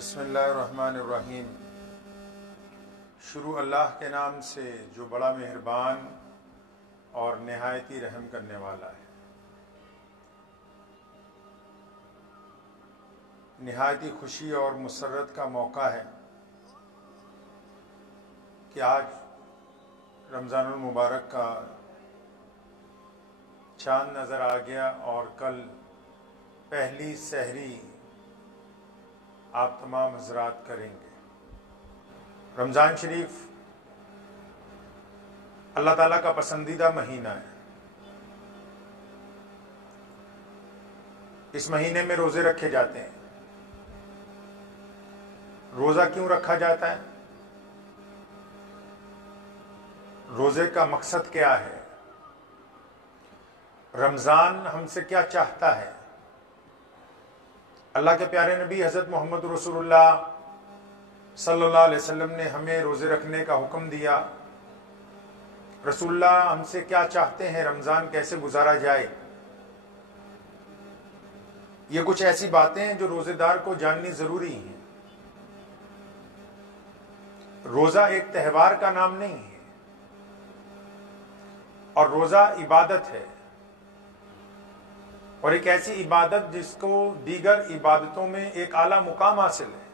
بسم اللہ الرحمن الرحیم۔ شروع اللہ کے نام سے جو بڑا مہربان اور نہایت ہی رحم کرنے والا ہے۔ نہایت ہی خوشی اور مسرت کا موقع ہے کہ آج رمضان المبارک کا چاند نظر آ گیا اور کل پہلی سحری آپ تمام حضرات کریں گے۔ رمضان شریف اللہ تعالیٰ کا پسندیدہ مہینہ ہے۔ اس مہینے میں روزے رکھے جاتے ہیں۔ روزہ کیوں رکھا جاتا ہے؟ روزے کا مقصد کیا ہے؟ رمضان ہم سے کیا چاہتا ہے؟ اللہ کے پیارے نبی حضرت محمد رسول اللہ صلی اللہ علیہ وسلم نے ہمیں روزے رکھنے کا حکم دیا۔ رسول اللہ ہم سے کیا چاہتے ہیں؟ رمضان کیسے گزارا جائے؟ یہ کچھ ایسی باتیں ہیں جو روزے دار کو جاننی ضروری ہیں۔ روزہ ایک تہوار کا نام نہیں ہے، اور روزہ عبادت ہے، اور ایک ایسی عبادت جس کو دیگر عبادتوں میں ایک اعلیٰ مقام حاصل ہے۔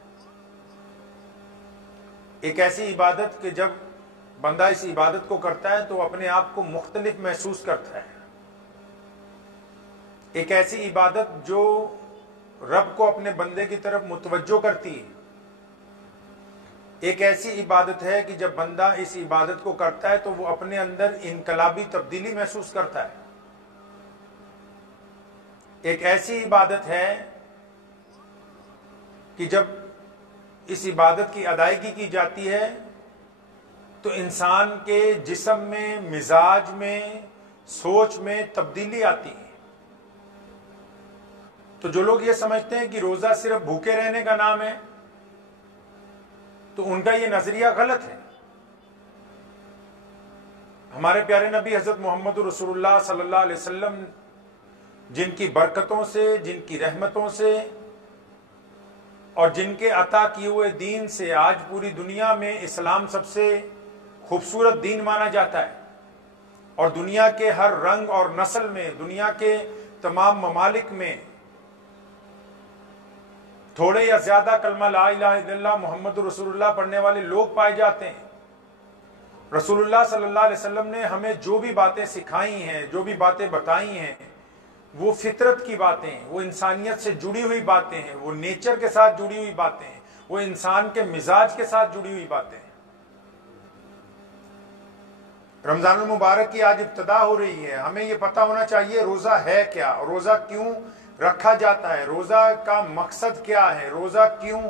ایک ایسی عبادت کہ جب بندہ اس عبادت کو کرتا ہے تو اپنے آپ کو مختلف محسوس کرتا ہے۔ ایک ایسی عبادت جو رب کو اپنے بندے کی طرف متوجہ کرتی ہے۔ ایک ایسی عبادت ہے کہ جب بندہ اس عبادت کو کرتا ہے تو وہ اپنے اندر انقلابی تبدیلی محسوس کرتا ہے۔ ایک ایسی عبادت ہے کہ جب اس عبادت کی ادائیگی کی جاتی ہے تو انسان کے جسم میں، مزاج میں، سوچ میں تبدیلی آتی ہے۔ تو جو لوگ یہ سمجھتے ہیں کہ روزہ صرف بھوکے رہنے کا نام ہے تو ان کا یہ نظریہ غلط ہے۔ ہمارے پیارے نبی حضرت محمد رسول اللہ صلی اللہ علیہ وسلم جن کی برکتوں سے، جن کی رحمتوں سے اور جن کے عطا کیے ہوئے دین سے آج پوری دنیا میں اسلام سب سے خوبصورت دین مانا جاتا ہے، اور دنیا کے ہر رنگ اور نسل میں، دنیا کے تمام ممالک میں تھوڑے یا زیادہ کلمہ لا الہ الا اللہ محمد رسول اللہ پڑھنے والے لوگ پائے جاتے ہیں۔ رسول اللہ صلی اللہ علیہ وسلم نے ہمیں جو بھی باتیں سکھائی ہیں، جو بھی باتیں بتائی ہیں، وہ فطرت کی باتیں ہیں، وہ انسانیت سے جڑی ہوئی باتیں ہیں، وہ نیچر کے ساتھ جڑی ہوئی باتیں ہیں، وہ انسان کے مزاج کے ساتھ جڑی ہوئی باتیں ہیں۔ رمضان المبارک کی آج ابتدا ہو رہی ہے۔ ہمیں یہ پتہ ہونا چاہیے روزہ ہے کیا، روزہ کیوں رکھا جاتا ہے، روزہ کا مقصد کیا ہے، روزہ کیوں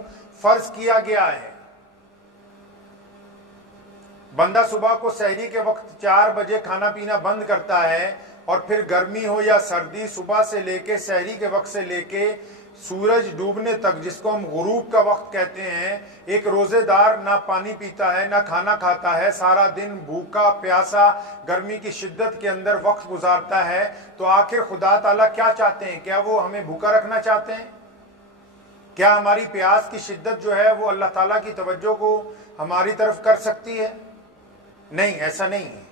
فرض کیا گیا ہے۔ بندہ صبح کو سحری کے وقت 4 بجے کھانا پینا بند کرتا ہے، اور پھر گرمی ہو یا سردی صبح سے لے کے سحری کے وقت سے لے کے سورج ڈوبنے تک، جس کو ہم غروب کا وقت کہتے ہیں، ایک روزے دار نہ پانی پیتا ہے، نہ کھانا کھاتا ہے، سارا دن بھوکا پیاسا گرمی کی شدت کے اندر وقت گزارتا ہے۔ تو آخر خدا تعالیٰ کیا چاہتے ہیں؟ کیا وہ ہمیں بھوکا رکھنا چاہتے ہیں؟ کیا ہماری پیاس کی شدت جو ہے وہ اللہ تعالیٰ کی توجہ کو ہماری طرف کر سکتی ہے؟ نہیں، ایسا نہیں ہے۔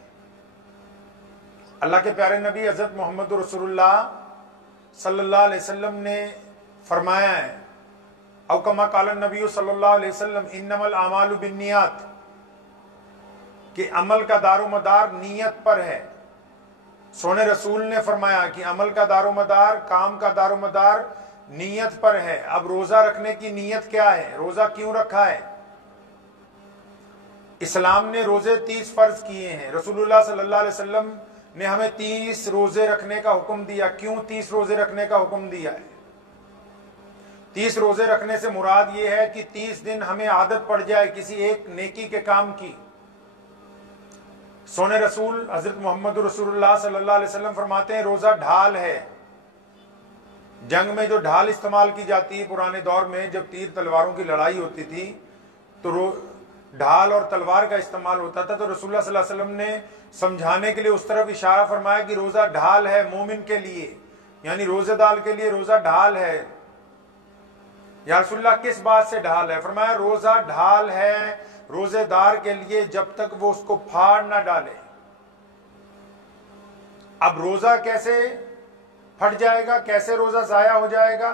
اللہ کے پیارے نبی حضرت محمد رسول اللہ صلی اللہ علیہ وسلم نے فرمایا ہے، او کما قال النبی صلی اللہ علیہ وسلم انما الاعمال بالنیات، کہ عمل کا دار و مدار نیت پر ہے۔ سونے رسول نے فرمایا کہ عمل کا دار و مدار، کام کا دار و مدار نیت پر ہے۔ اب روزہ رکھنے کی نیت کیا ہے؟ روزہ کیوں رکھا ہے؟ اسلام نے روزے 30 فرض کیے ہیں۔ رسول اللہ صلی اللہ علیہ وسلم نے ہمیں 30 روزے رکھنے کا حکم دیا۔ کیوں 30 روزے رکھنے کا حکم دیا ہے؟ 30 روزے رکھنے سے مراد یہ ہے کہ 30 دن ہمیں عادت پڑ جائے کسی ایک نیکی کے کام کی۔ سونے رسول حضرت محمد رسول اللہ صلی اللہ علیہ وسلم فرماتے ہیں روزہ ڈھال ہے۔ جنگ میں جو ڈھال استعمال کی جاتی ہے پرانے دور میں، جب تیر تلواروں کی لڑائی ہوتی تھی تو ڈھال اور تلوار کا استعمال ہوتا تھا، تو رسول اللہ صلی اللہ علیہ وسلم نے سمجھانے کے لیے اس طرف اشارہ فرمایا کہ روزہ ڈھال ہے مومن کے لیے، یعنی روزے دار کے لیے روزہ ڈھال ہے۔ یا رسول اللہ کس بات سے ڈھال ہے؟ فرمایا روزہ ڈھال ہے روزے دار کے لیے جب تک وہ اس کو پھاڑ نہ ڈالے۔ اب روزہ کیسے پھٹ جائے گا، کیسے روزہ ضائع ہو جائے گا؟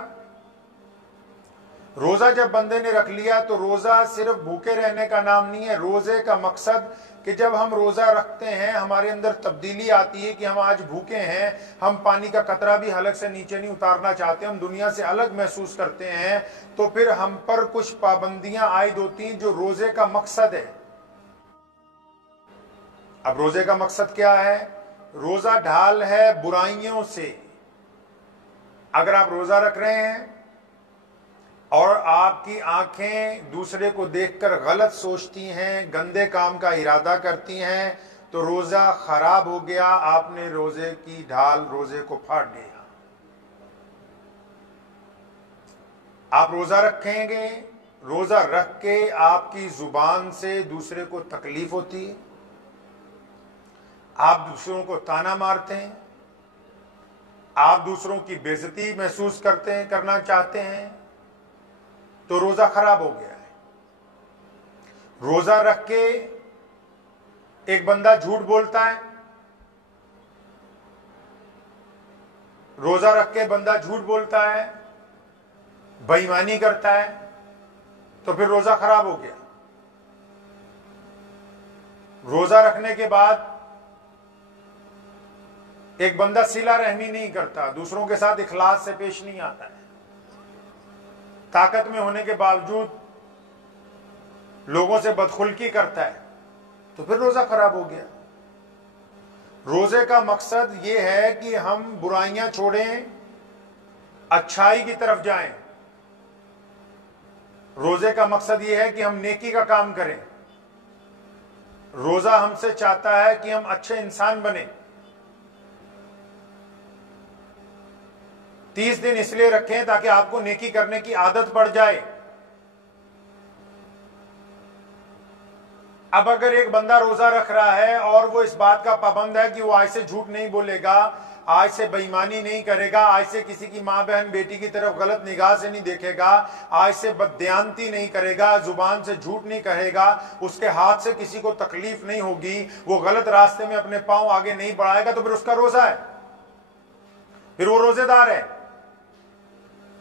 روزہ جب بندے نے رکھ لیا تو روزہ صرف بھوکے رہنے کا نام نہیں ہے۔ روزے کا مقصد کہ جب ہم روزہ رکھتے ہیں ہمارے اندر تبدیلی آتی ہے کہ ہم آج بھوکے ہیں، ہم پانی کا قطرہ بھی حلق سے نیچے نہیں اتارنا چاہتے، ہم دنیا سے الگ محسوس کرتے ہیں، تو پھر ہم پر کچھ پابندیاں عائد ہوتی ہیں جو روزے کا مقصد ہے۔ اب روزے کا مقصد کیا ہے؟ روزہ ڈھال ہے برائیوں سے۔ اگر آپ روزہ رکھ رہے ہیں اور آپ کی آنکھیں دوسرے کو دیکھ کر غلط سوچتی ہیں، گندے کام کا ارادہ کرتی ہیں، تو روزہ خراب ہو گیا، آپ نے روزے کی ڈھال روزے کو پھاڑ دیا۔ آپ روزہ رکھیں گے، روزہ رکھ کے آپ کی زبان سے دوسرے کو تکلیف ہوتی ہے، آپ دوسروں کو طعنہ مارتے ہیں، آپ دوسروں کی بے عزتی محسوس کرتے ہیں، کرنا چاہتے ہیں، تو روزہ خراب ہو گیا ہے۔ روزہ رکھ کے ایک بندہ جھوٹ بولتا ہے، روزہ رکھ کے بندہ جھوٹ بولتا ہے، بے ایمانی کرتا ہے، تو پھر روزہ خراب ہو گیا۔ روزہ رکھنے کے بعد ایک بندہ صلہ رحمی نہیں کرتا، دوسروں کے ساتھ اخلاص سے پیش نہیں آتا ہے، طاقت میں ہونے کے باوجود لوگوں سے بدخلقی کرتا ہے، تو پھر روزہ خراب ہو گیا۔ روزے کا مقصد یہ ہے کہ ہم برائیاں چھوڑیں، اچھائی کی طرف جائیں۔ روزے کا مقصد یہ ہے کہ ہم نیکی کا کام کریں۔ روزہ ہم سے چاہتا ہے کہ ہم اچھے انسان بنیں۔ 30 دن اس لیے رکھیں تاکہ آپ کو نیکی کرنے کی عادت پڑ جائے۔ اب اگر ایک بندہ روزہ رکھ رہا ہے اور وہ اس بات کا پابند ہے کہ وہ آج سے جھوٹ نہیں بولے گا، آج سے بے ایمانی نہیں کرے گا، آج سے کسی کی ماں بہن بیٹی کی طرف غلط نگاہ سے نہیں دیکھے گا، آج سے بددیانتی نہیں کرے گا، زبان سے جھوٹ نہیں کہے گا، اس کے ہاتھ سے کسی کو تکلیف نہیں ہوگی، وہ غلط راستے میں اپنے پاؤں آگے نہیں بڑھائے گا، تو پھر اس کا روزہ ہے، پھر وہ روزے دار ہے،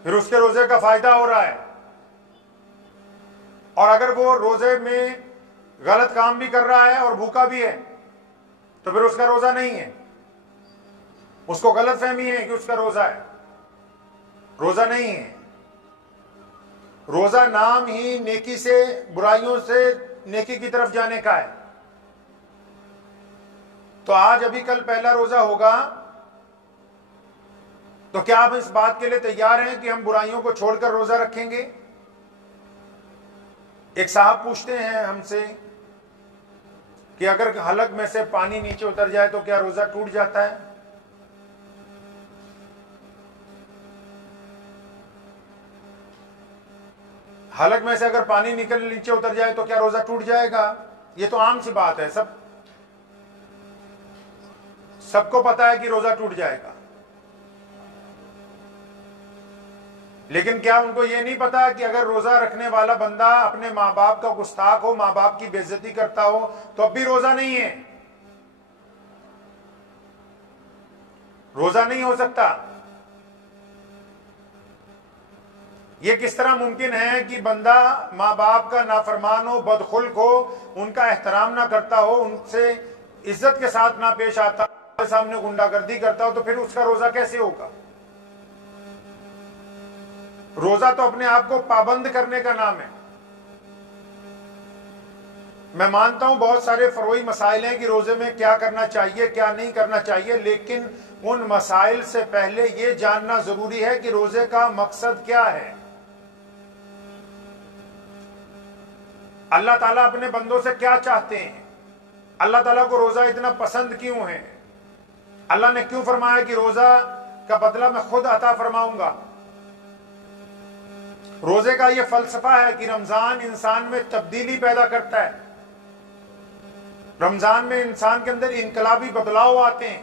پھر اس کے روزے کا فائدہ ہو رہا ہے۔ اور اگر وہ روزے میں غلط کام بھی کر رہا ہے اور بھوکا بھی ہے تو پھر اس کا روزہ نہیں ہے، اس کو غلط فہمی ہے کہ اس کا روزہ ہے، روزہ نہیں ہے۔ روزہ نام ہی نیکی سے، برائیوں سے نیکی کی طرف جانے کا ہے۔ تو آج ابھی کل پہلا روزہ ہوگا، تو کیا آپ اس بات کے لیے تیار ہیں کہ ہم برائیوں کو چھوڑ کر روزہ رکھیں گے؟ ایک صاحب پوچھتے ہیں ہم سے کہ اگر حلق میں سے پانی نیچے اتر جائے تو کیا روزہ ٹوٹ جاتا ہے؟ حلق میں سے اگر پانی نکل نیچے اتر جائے تو کیا روزہ ٹوٹ جائے گا؟ یہ تو عام سی بات ہے، سب کو پتا ہے کہ روزہ ٹوٹ جائے گا، لیکن کیا ان کو یہ نہیں پتا کہ اگر روزہ رکھنے والا بندہ اپنے ماں باپ کا گستاخ ہو، ماں باپ کی بے عزتی کرتا ہو تو اب بھی روزہ نہیں ہے، روزہ نہیں ہو سکتا۔ یہ کس طرح ممکن ہے کہ بندہ ماں باپ کا نافرمان ہو، بدخلق ہو، ان کا احترام نہ کرتا ہو، ان سے عزت کے ساتھ نہ پیش آتا ہو، سامنے غنڈہ گردی کرتا ہو، تو پھر اس کا روزہ کیسے ہوگا؟ روزہ تو اپنے آپ کو پابند کرنے کا نام ہے۔ میں مانتا ہوں بہت سارے فروعی مسائل ہیں کہ روزے میں کیا کرنا چاہیے کیا نہیں کرنا چاہیے، لیکن ان مسائل سے پہلے یہ جاننا ضروری ہے کہ روزے کا مقصد کیا ہے۔ اللہ تعالیٰ اپنے بندوں سے کیا چاہتے ہیں؟ اللہ تعالیٰ کو روزہ اتنا پسند کیوں ہے؟ اللہ نے کیوں فرمایا کہ روزہ کا بدلہ میں خود عطا فرماؤں گا؟ روزے کا یہ فلسفہ ہے کہ رمضان انسان میں تبدیلی پیدا کرتا ہے، رمضان میں انسان کے اندر انقلابی بدلاؤ آتے ہیں،